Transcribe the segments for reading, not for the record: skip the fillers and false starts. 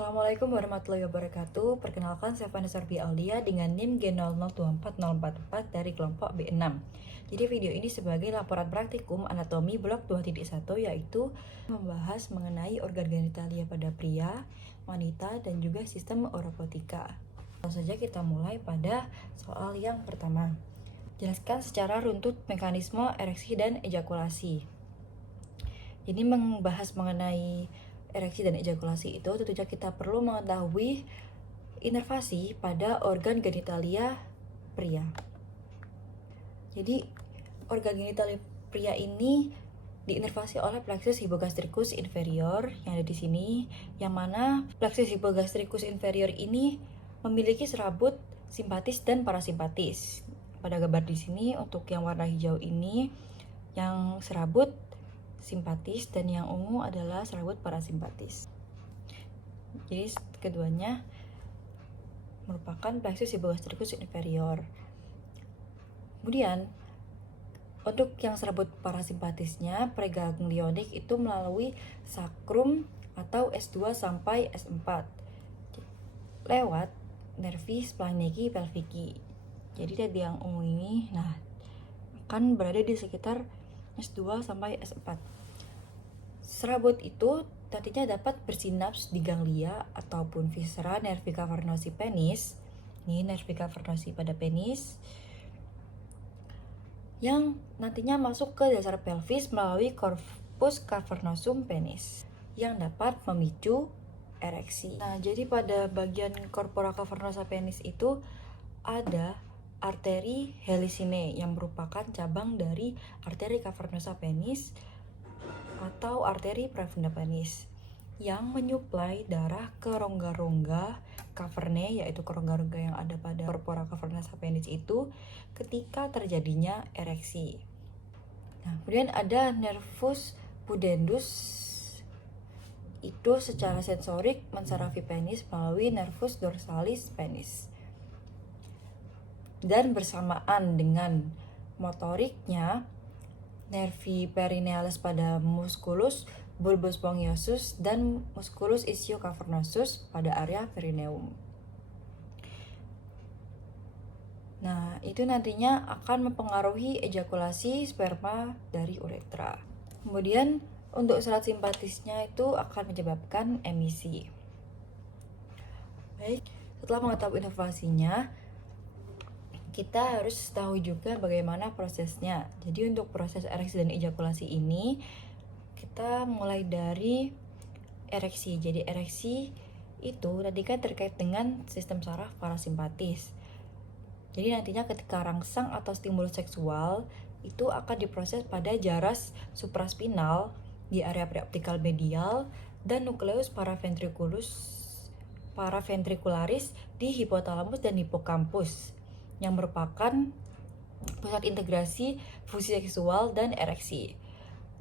Assalamualaikum warahmatullahi wabarakatuh. Perkenalkan, saya Vanessa Arbi Aulia dengan NIM G0024044 dari kelompok B6. Jadi video ini sebagai laporan praktikum anatomi blok 2.1, yaitu membahas mengenai organ genitalia pada pria, wanita, dan juga sistem oropotika. Langsung saja kita mulai pada soal yang pertama. Jelaskan secara runtut mekanisme ereksi dan ejakulasi. Jadi membahas mengenai ereksi dan ejakulasi itu tentunya kita perlu mengetahui inervasi pada organ genitalia pria. Jadi organ genitalia pria ini diinervasi oleh plexus hypogastricus inferior yang ada di sini, yang mana plexus hypogastricus inferior ini memiliki serabut simpatis dan parasimpatis. Pada gambar di sini untuk yang warna hijau ini yang serabut simpatis dan yang ungu adalah serabut parasimpatis. Jadi keduanya merupakan plexus hypogastricus inferior. Kemudian untuk yang serabut parasimpatisnya preganglionik itu melalui sakrum atau S2 sampai S4 lewat nervi splanchnici pelvici. Jadi tadi yang ungu ini akan berada di sekitar S2 sampai S4. Serabut itu nantinya dapat bersinaps di ganglia ataupun viscera nervi cavernosi penis. Ini nervi cavernosi pada penis yang nantinya masuk ke dasar pelvis melalui corpus cavernosum penis yang dapat memicu ereksi. Nah, jadi pada bagian corpora cavernosa penis itu ada arteri helicinae yang merupakan cabang dari arteri cavernosa penis atau arteri prefunda penis yang menyuplai darah ke rongga-rongga cavernae, yaitu ke rongga-rongga yang ada pada corpora cavernosa penis itu ketika terjadinya ereksi. Nah, kemudian ada nervus pudendus itu secara sensorik mensarafi penis melalui nervus dorsalis penis. Dan bersamaan dengan motoriknya, nervi perinealis pada musculus bulbus sponghiosus dan musculus ischiocavernosus pada area perineum. Nah, itu nantinya akan mempengaruhi ejakulasi sperma dari uretra. Kemudian untuk serat simpatisnya itu akan menyebabkan emisi. Baik, setelah mengetahui inovasinya, kita harus tahu juga bagaimana prosesnya. Jadi untuk proses ereksi dan ejakulasi ini kita mulai dari ereksi. Jadi ereksi itu tadi kan terkait dengan sistem saraf parasimpatis. Jadi nantinya ketika rangsang atau stimulus seksual itu akan diproses pada jaras supraspinal di area preoptikal medial dan nukleus paraventricularis di hipotalamus dan hipokampus yang merupakan pusat integrasi fungsi seksual dan ereksi.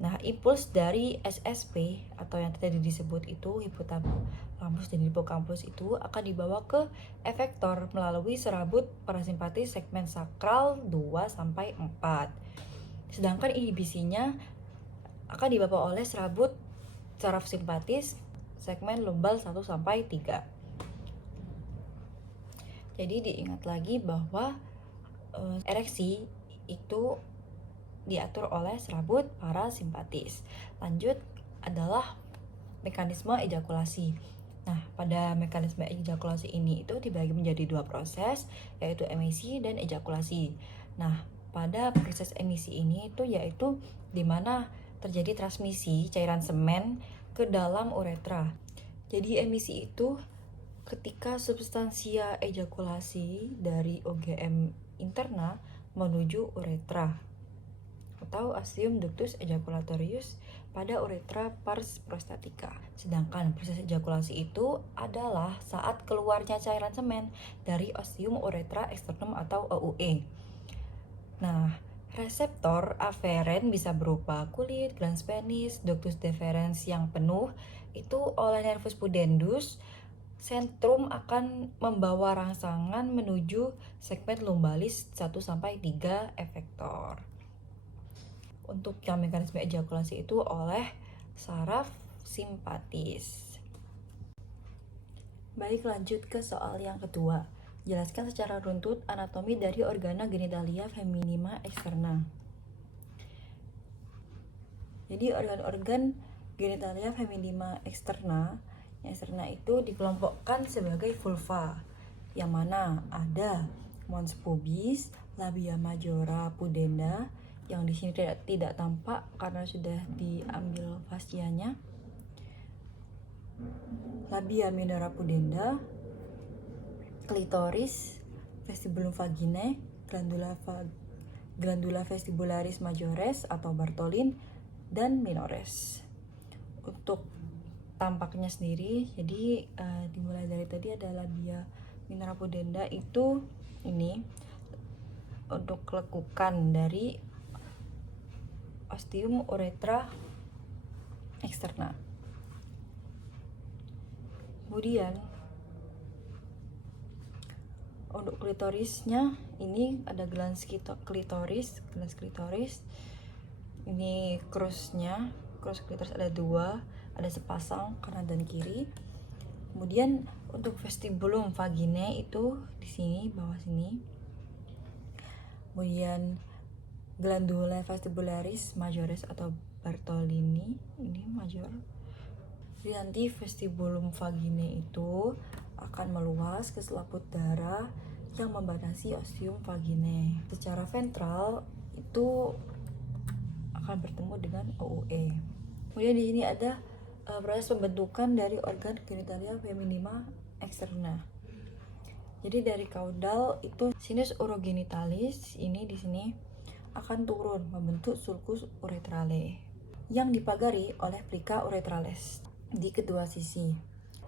Nah, impuls dari SSP atau yang tadi disebut itu hipotalamus dan hipokampus itu akan dibawa ke efektor melalui serabut parasimpatis segmen sakral 2 sampai 4. Sedangkan inhibisinya akan dibawa oleh serabut saraf simpatis segmen lumbal 1 sampai 3. Jadi diingat lagi bahwa ereksi itu diatur oleh serabut parasimpatis. Lanjut adalah mekanisme ejakulasi. Nah, pada mekanisme ejakulasi ini itu dibagi menjadi dua proses, yaitu emisi dan ejakulasi. Nah, pada proses emisi ini itu yaitu di mana terjadi transmisi cairan semen ke dalam uretra. Jadi emisi itu ketika substansia ejakulasi dari OGM interna menuju uretra atau ostium ductus ejaculatorius pada uretra pars prostatica. Sedangkan proses ejakulasi itu adalah saat keluarnya cairan semen dari ostium uretra externum atau OUE. Nah, reseptor aferen bisa berupa kulit, glans penis, ductus deferens yang penuh itu oleh nervus pudendus. Sentrum akan membawa rangsangan menuju segmen lumbalis 1 sampai 3 efektor. Untuk yang mekanisme ejakulasi itu oleh saraf simpatis. Baik, lanjut ke soal yang kedua. Jelaskan secara runtut anatomi dari organa genitalia feminima externa. Jadi organ-organ genitalia feminima externa, yang eksterna itu dikelompokkan sebagai vulva, yang mana ada mons pubis, labia majora pudenda, yang di sini tidak tampak karena sudah diambil fascianya, labia minora pudenda, klitoris, vestibulum vaginae, glandula vestibularis majores atau Bartholin, dan minores. Untuk tampaknya sendiri, jadi dimulai dari tadi ada labia minora pudenda itu ini untuk lekukan dari ostium uretra externa. Kemudian untuk klitorisnya ini ada glans klitoris. Ini krus klitoris ada 2, ada sepasang kanan dan kiri. Kemudian untuk vestibulum vaginae itu di sini, bawah sini. Kemudian glandula vestibularis majores atau Bartholini, ini major. Jadi nanti vestibulum vaginae itu akan meluas ke selaput darah yang membatasi ostium vaginae. Secara ventral itu akan bertemu dengan OUE. Kemudian di sini ada proses pembentukan dari organ genitalia feminima externa. Jadi dari kaudal itu sinus urogenitalis ini di sini akan turun membentuk sulcus uretrale yang dipagari oleh plica uretrales di kedua sisi.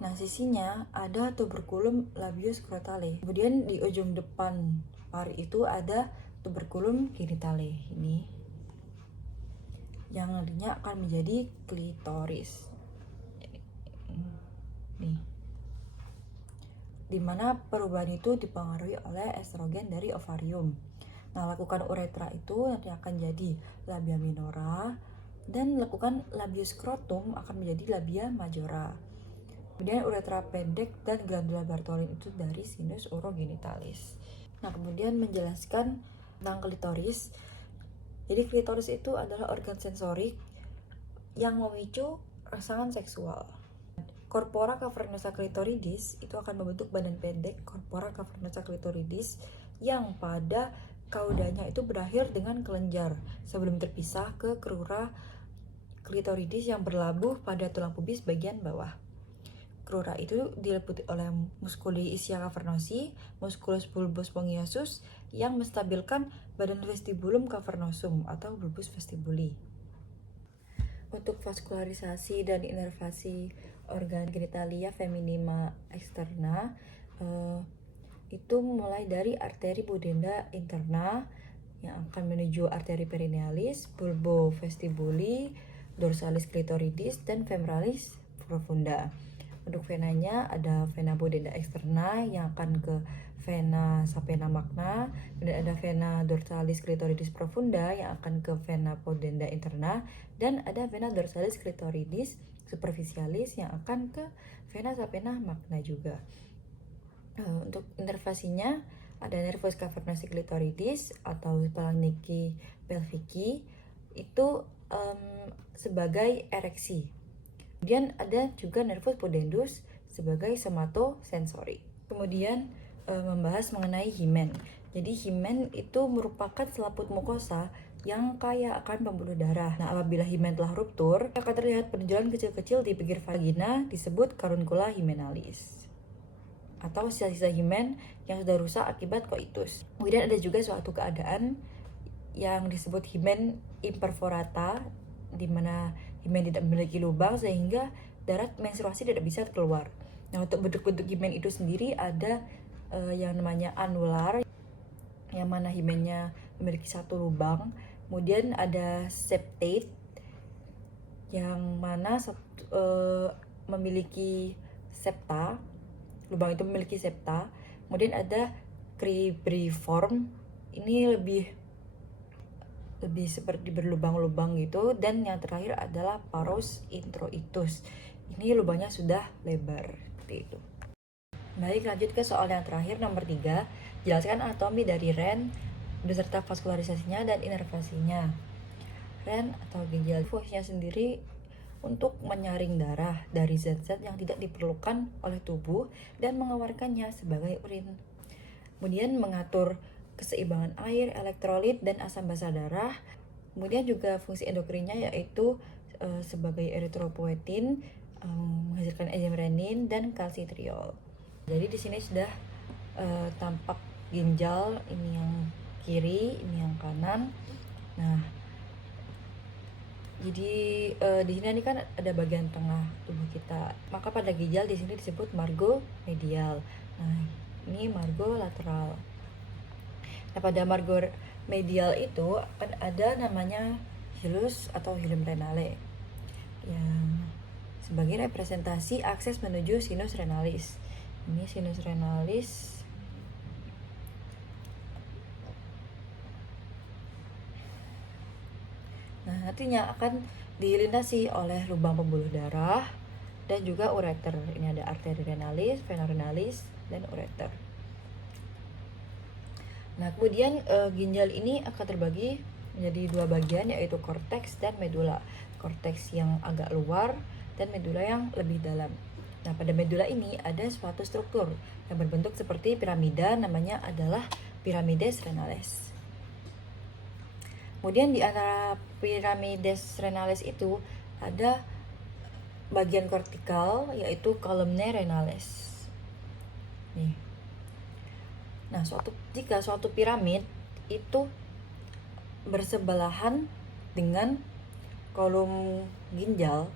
Nah, sisinya ada tuberculum labioscrotale. Kemudian di ujung depan pari itu ada tuberculum genitale ini, yang nantinya akan menjadi klitoris. Nih. Dimana perubahan itu dipengaruhi oleh estrogen dari ovarium. Nah, lakukan uretra itu nanti akan jadi labia minora, dan lakukan labioscrotum akan menjadi labia majora. Kemudian uretra pendek dan glandula Bartholin itu dari sinus urogenitalis. Nah, kemudian menjelaskan tentang klitoris. Jadi klitoris itu adalah organ sensorik yang memicu rangsangan seksual. Corpora cavernosa clitoridis itu akan membentuk badan pendek corpora cavernosa clitoridis yang pada kaudanya itu berakhir dengan kelenjar sebelum terpisah ke crura clitoridis yang berlabuh pada tulang pubis bagian bawah. Crura itu diliputi oleh musculi ischial cavernosi, musculus bulbus spongiosus yang menstabilkan badan vestibulum cavernosum atau bulbus vestibuli. Untuk vaskularisasi dan inervasi organ genitalia feminima externa itu mulai dari arteri pudenda interna yang akan menuju arteri perinealis, bulbo vestibuli, dorsalis clitoridis, dan femoralis profunda. Untuk venanya ada vena pudenda externa yang akan ke vena sapena magna, kemudian ada vena dorsalis clitoridis profunda yang akan ke vena pudenda interna, dan ada vena dorsalis clitoridis superficialis yang akan ke vena sapena magna juga. Untuk inervasinya ada nervus cavernosi clitoridis atau splanchnici pelvici itu sebagai ereksi. Kemudian ada juga nervus pudendus sebagai somatosensori. Kemudian membahas mengenai himen. Jadi himen itu merupakan selaput mukosa yang kaya akan pembuluh darah. Nah, apabila himen telah ruptur, akan terlihat penonjolan kecil-kecil di pinggir vagina disebut caruncula hymenalis atau sisa-sisa himen yang sudah rusak akibat koitus. Kemudian ada juga suatu keadaan yang disebut himen imperforata, di mana himen tidak memiliki lubang sehingga darat menstruasi tidak bisa keluar. Nah, untuk bentuk-bentuk himen itu sendiri ada yang namanya anular, yang mana himennya memiliki satu lubang. Kemudian ada septate, yang mana memiliki septa, lubang itu memiliki septa. Kemudian ada cribriform, ini lebih seperti berlubang-lubang gitu. Dan yang terakhir adalah parus introitus, ini lubangnya sudah lebar seperti itu. Baik, lanjut ke soal yang terakhir, nomor 3. Jelaskan anatomi dari ren beserta vaskularisasinya dan inervasinya. Ren atau ginjal fungsinya sendiri untuk menyaring darah dari zat-zat yang tidak diperlukan oleh tubuh dan mengeluarkannya sebagai urin. Kemudian mengatur keseimbangan air, elektrolit, dan asam basa darah. Kemudian juga fungsi endokrinnya yaitu sebagai eritropoietin, menghasilkan enzim renin dan kalsitriol. Jadi di sini sudah tampak ginjal, ini yang kiri, ini yang kanan. Nah, jadi di sini kan ada bagian tengah tubuh kita. Maka pada ginjal di sini disebut margo medial. Nah, ini margo lateral. Nah, pada margo medial itu akan ada namanya hilus atau hilum renale yang sebagai representasi akses menuju sinus renalis. Ini sinus renalis. Nah, nantinya akan dilintasi oleh lubang pembuluh darah dan juga ureter. Ini ada arteri renalis, vena renalis, dan ureter. Nah, kemudian ginjal ini akan terbagi menjadi dua bagian, yaitu korteks dan medula. Korteks yang agak luar dan medula yang lebih dalam. Nah, pada medula ini ada suatu struktur yang berbentuk seperti piramida, namanya adalah piramides renalis. Kemudian di antara piramides renalis itu ada bagian kortikal, yaitu columnae renalis. Nih. Nah, jika suatu piramid itu bersebelahan dengan kolom ginjal,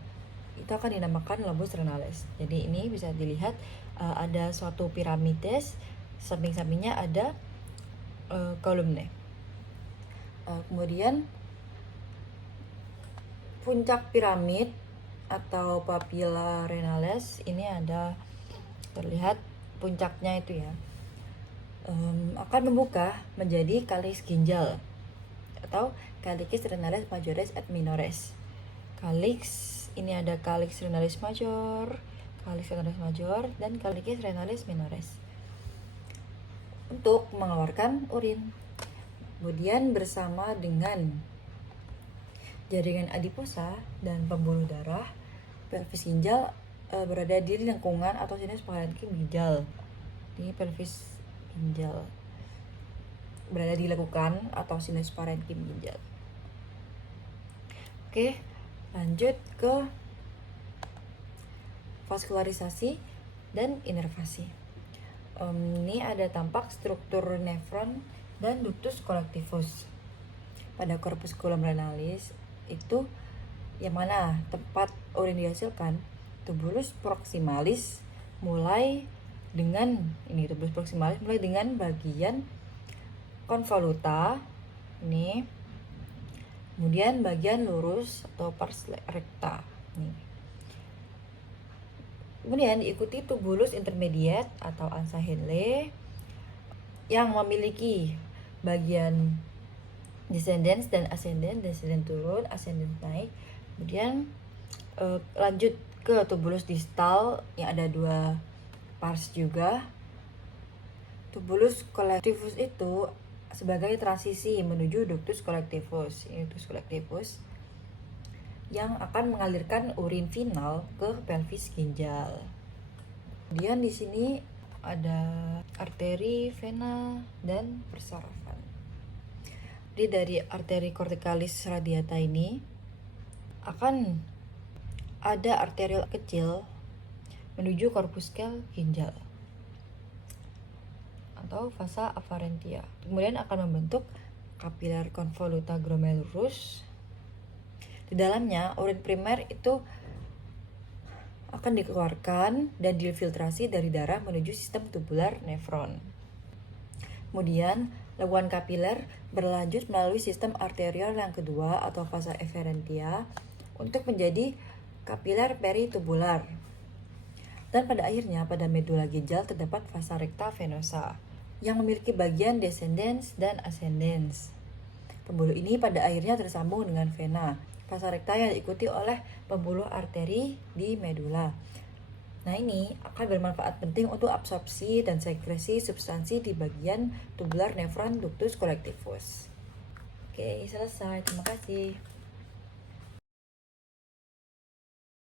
itu akan dinamakan lobus renalis. Jadi ini bisa dilihat ada suatu piramides, samping-sampingnya ada kolumne. Kemudian puncak piramid atau papilla renalis ini ada terlihat puncaknya itu ya, akan membuka menjadi kalis ginjal atau calyx renalis majores et minores. Calyx ini ada calyx renalis major, calyx renalis major, dan calyx renalis minores untuk mengeluarkan urin. Kemudian bersama dengan jaringan adiposa dan pembuluh darah, pelvis ginjal berada di lingkungan atau sinus parenkim ginjal. Di pelvis ginjal berada di lekukan atau sinus parenkim ginjal. Oke, lanjut ke vaskularisasi dan inervasi. Ini ada tampak struktur nefron dan ductus collectivus. Pada corpusculum renalis itu yang mana tempat urin dihasilkan, tubulus proximalis mulai dengan bagian convoluta ini, kemudian bagian lurus atau pars recta nih. Kemudian diikuti tubulus intermediate atau ansa Henle yang memiliki bagian descendens dan ascendens, descendens turun, ascendens naik. Kemudian lanjut ke tubulus distal yang ada dua pars juga. Tubulus collectivus itu sebagai transisi menuju ductus collectivus. Ini ductus collectivus yang akan mengalirkan urin final ke pelvis ginjal. Kemudian di sini ada arteri, vena, dan persarafan. Jadi dari arteri corticalis radiata ini akan ada arteriol kecil menuju korpuskel ginjal atau vasa affarentia. Kemudian akan membentuk kapiler convoluta glomerulus. Di dalamnya urin primer itu akan dikeluarkan dan difiltrasi dari darah menuju sistem tubular nefron. Kemudian lekukan kapiler berlanjut melalui sistem arteriol yang kedua atau vasa efferentia untuk menjadi kapiler peritubular. Dan pada akhirnya pada medula ginjal terdapat vasa recta venosa yang memiliki bagian descendens dan ascendens. Pembuluh ini pada akhirnya tersambung dengan vena. Vasa recta yang diikuti oleh pembuluh arteri di medula. Nah, ini akan bermanfaat penting untuk absorpsi dan sekresi substansi di bagian tubular nefron ductus collectivus. Oke, selesai. Terima kasih.